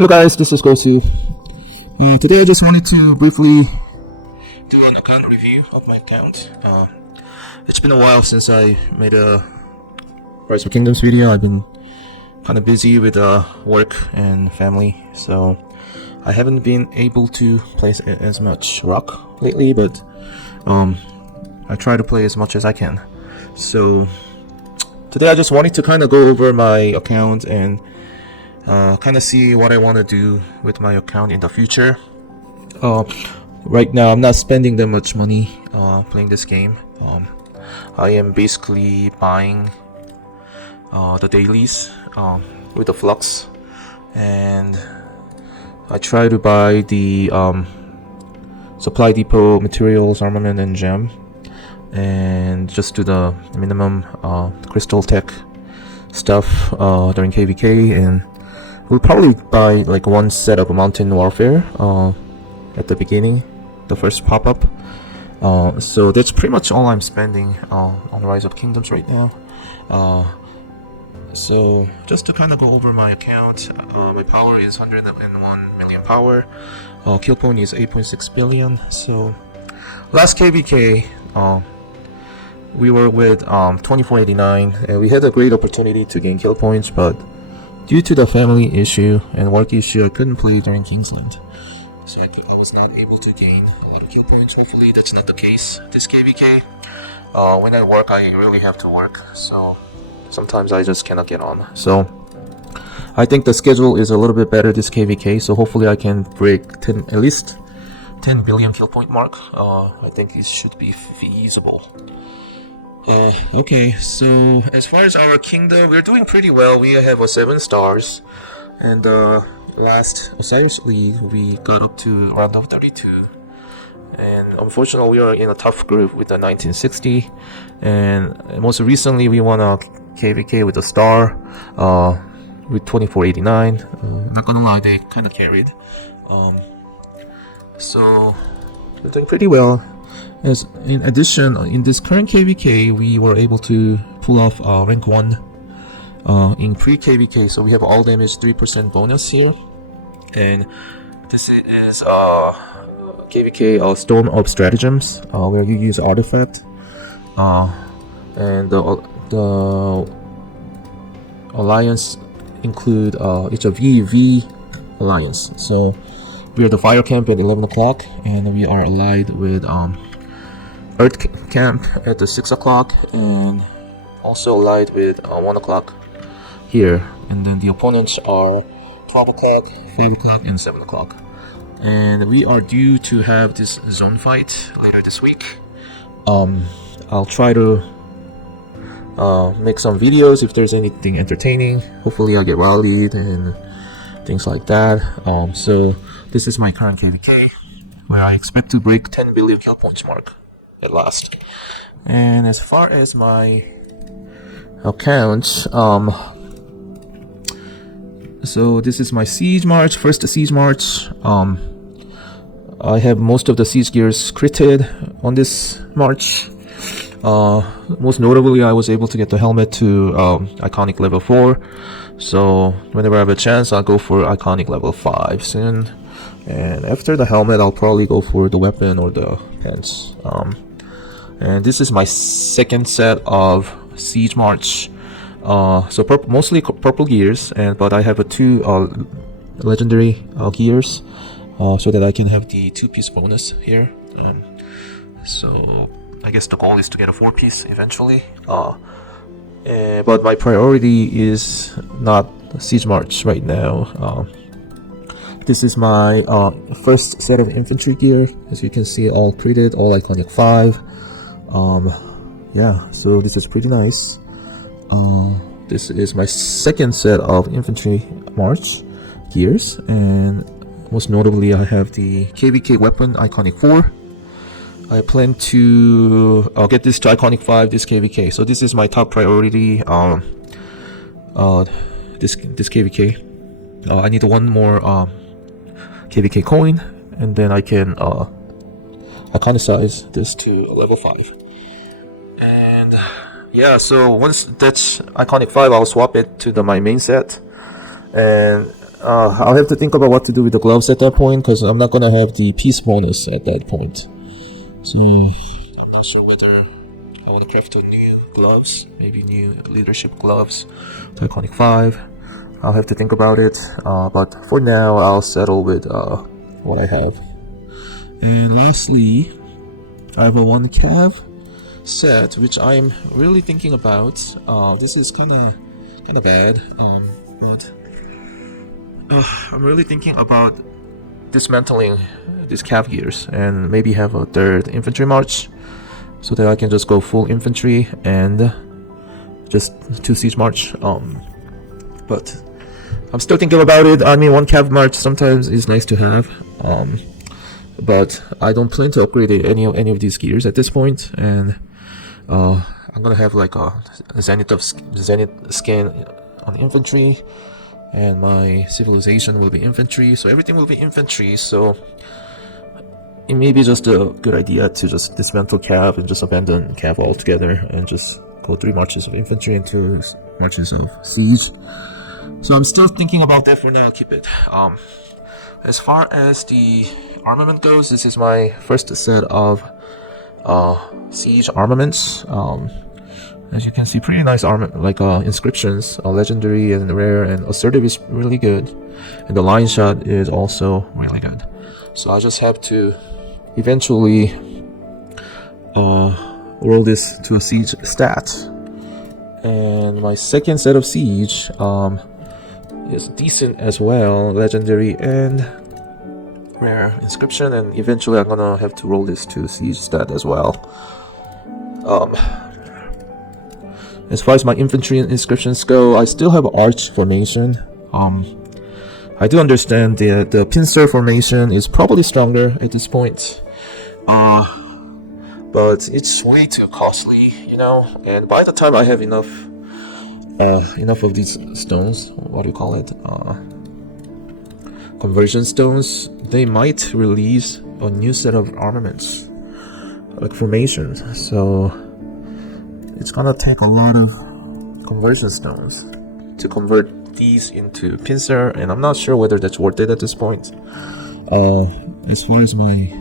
Hello guys, this is GOSU. Today I just wanted to briefly do an account review of my account. It's been a while since I made a Rise of Kingdoms video. I've been kind of busy with work and family, so I haven't been able to play as much ROK lately, but I try to play as much as I can. So today I just wanted to kind of go over my account and kind of see what I want to do with my account in the future. Right now I'm not spending that much money playing this game. I am basically buying the dailies with the flux, and I try to buy the supply depot materials, armament and gem, and just do the minimum crystal tech stuff during KVK, and we'll probably buy like one set of mountain warfare at the beginning, the first pop-up. So that's pretty much all I'm spending on Rise of Kingdoms right now. So just to kind of go over my account, my power is 101 million power, kill point is 8.6 billion. So last KVK we were with 2489, and we had a great opportunity to gain kill points, but due to the family issue and work issue, I couldn't play during Kingsland, so I was not able to gain a lot of kill points. Hopefully that's not the case this KVK. When I work, I really have to work, so sometimes I just cannot get on. So I think the schedule is a little bit better this KVK, so hopefully I can break at least 10 billion kill point mark. I think it should be feasible. Okay, so as far as our kingdom, we're doing pretty well. We have 7 stars, and last Osiris League we got up to round of 32, and unfortunately we are in a tough group with the 1960, and most recently we won a KVK with a star with 2489. Not gonna lie, they kind of carried. So we're doing pretty well. As in addition, in this current KVK, we were able to pull off rank 1 in pre-KVK, so we have all damage 3% bonus here. And this is KVK Storm of Stratagems, where you use artifact, and the alliance include it's a VV alliance. So we are the fire camp at 11 o'clock, and we are allied with Earth camp at the 6 o'clock, and also allied with 1 o'clock here. And then the opponents are 12 o'clock, 5 o'clock, and 7 o'clock. And we are due to have this zone fight later this week. I'll try to make some videos if there's anything entertaining. Hopefully I get rallied and things like that. So this is my current KVK, where I expect to break 10 billion kill points mark at last. And as far as my account, so this is my siege march, first siege march. I have most of the siege gears critted on this march. Most notably, I was able to get the helmet to iconic level 4. So whenever I have a chance, I'll go for iconic level 5 soon. And after the helmet, I'll probably go for the weapon or the pants. And this is my second set of siege march. So mostly purple gears, but I have 2 legendary gears, so that I can have the 2-piece bonus here. So I guess the goal is to get a 4-piece eventually. But my priority is not siege march right now. This is my first set of infantry gear. As you can see, all critted, all iconic 5. Yeah, so this is pretty nice. This is my second set of infantry march gears, and most notably I have the KVK weapon iconic 4. I plan to get this to iconic 5 this KVK, so this is my top priority. This KVK, I need one more KVK coin, and then I can iconicize this to a level 5. And yeah, so once that's iconic 5, I'll swap it to my main set, and I'll have to think about what to do with the gloves at that point, because I'm not gonna have the peace bonus at that point. So I'm not sure whether I want to craft a new gloves, maybe new leadership gloves, the Iconic 5. I'll have to think about it, but for now I'll settle with what I have. And lastly, I have a 1 cav set which I'm really thinking about. This is kind of bad, but I'm really thinking about dismantling these cav gears and maybe have a 3rd infantry march, so that I can just go full infantry and just 2 siege march. But I'm still thinking about it. I mean, 1 cav march sometimes is nice to have, but I don't plan to upgrade any of these gears at this point. And I'm gonna have like a zenith scan on infantry, and my civilization will be infantry, so everything will be infantry. So it may be just a good idea to just dismantle cav and just abandon cav altogether and just go 3 marches of infantry and 2 marches of siege. So I'm still thinking about that. For now, I'll keep it. As far as the armament goes, this is my first set of siege armaments. As you can see, pretty nice armament, like inscriptions, legendary and rare, and assertive is really good, and the line shot is also really good. So I just have to eventually roll this to a siege stat. And my second set of siege is decent as well, legendary and rare inscription, and eventually I'm gonna have to roll this to siege stat as well. As far as my infantry and inscriptions go, I still have arch formation. I do understand the pincer formation is probably stronger at this point, but it's way too costly, you know. And by the time I have enough of these stones, what do you call it? Conversion stones. They might release a new set of armaments, like formations. So it's gonna take a lot of conversion stones to convert these into pincer, and I'm not sure whether that's worth it at this point. As far as my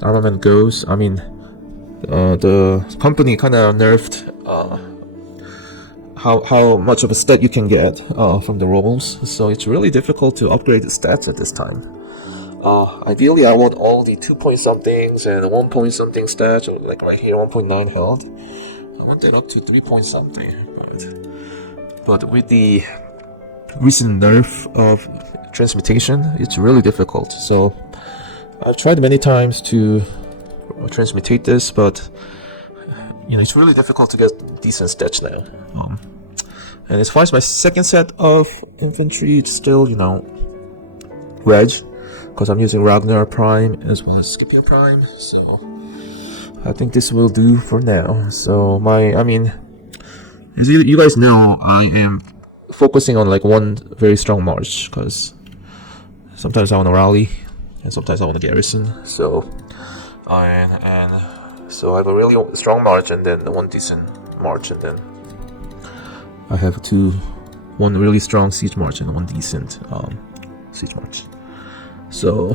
armament goes, I mean, the company kind of nerfed how much of a stat you can get from the rolls, so it's really difficult to upgrade the stats at this time. Ideally, I want all the 2 point somethings and 1 point something stats, or like right here, 1.9 health. I want that up to 3 point something, but with the recent nerf of transmutation, it's really difficult. So I've tried many times to transmutate this, but you know, it's really difficult to get decent stats now. And as far as my second set of infantry, it's still, you know, reg, because I'm using Ragnar Prime as well as Scipio Prime, so I think this will do for now. So I mean, as you guys know, I am focusing on like one very strong march, because sometimes I want to rally and sometimes I want to garrison. So so I have a really strong march and then one decent march, and then I have one really strong siege march and one decent siege march. So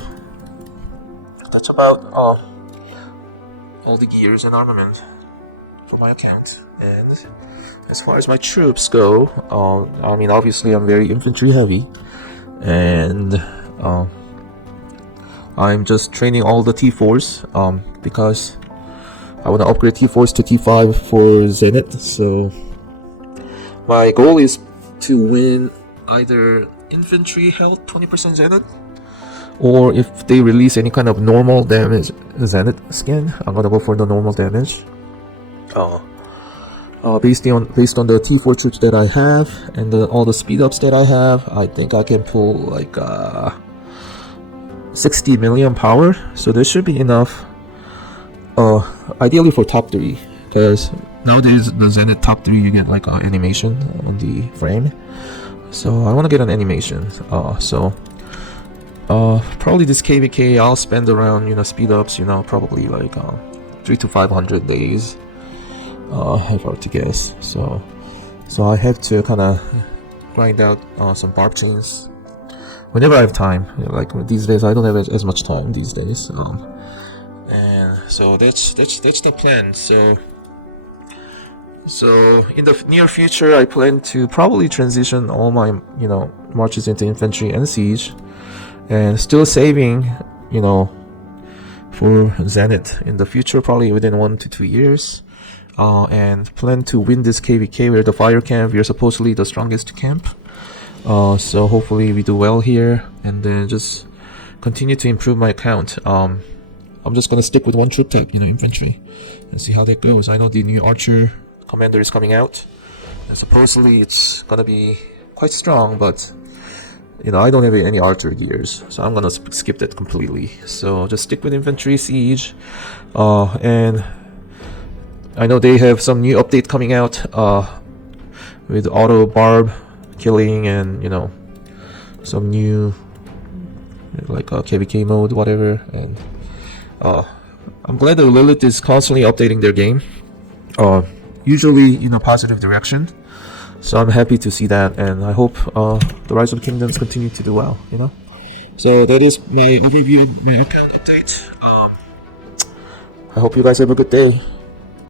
that's about all the gears and armament for my account. And as far as my troops go, I mean, obviously I'm very infantry heavy, and I'm just training all the T4s because I want to upgrade T4s to T5 for Zenith. So my goal is to win either infantry health 20% Zenith, or if they release any kind of normal damage Zenith skin, I'm gonna go for the normal damage. Based on the T4 troops that I have and all the speed ups that I have, I think I can pull like 60 million power. So there should be enough. Ideally for top 3, because nowadays the Zenith top 3 you get like an animation on the frame. So I want to get an animation. Probably this KVK I'll spend around, you know, speed ups, you know, probably like 300 to 500 days. If I were to guess. So I have to kind of grind out some barb chains whenever I have time. Like these days, I don't have as much time these days. And so that's the plan. So in the near future, I plan to probably transition all my marches into infantry and siege, and still saving for Zenith in the future, probably within 1 to 2 years. And plan to win this KVK. We're the fire camp. We're supposedly the strongest camp. So hopefully we do well here, and then just continue to improve my account. I'm just gonna stick with one troop type, infantry, and see how that goes. I know the new archer commander is coming out, and supposedly it's gonna be quite strong, but I don't have any archer gears, so I'm gonna skip that completely. So just stick with infantry, siege, and I know they have some new update coming out with auto barb killing, and some new like KVK mode, whatever. And I'm glad that Lilith is constantly updating their game, usually in a positive direction. So I'm happy to see that, and I hope the Rise of Kingdoms continue to do well. So that is my overview of my account update. I hope you guys have a good day.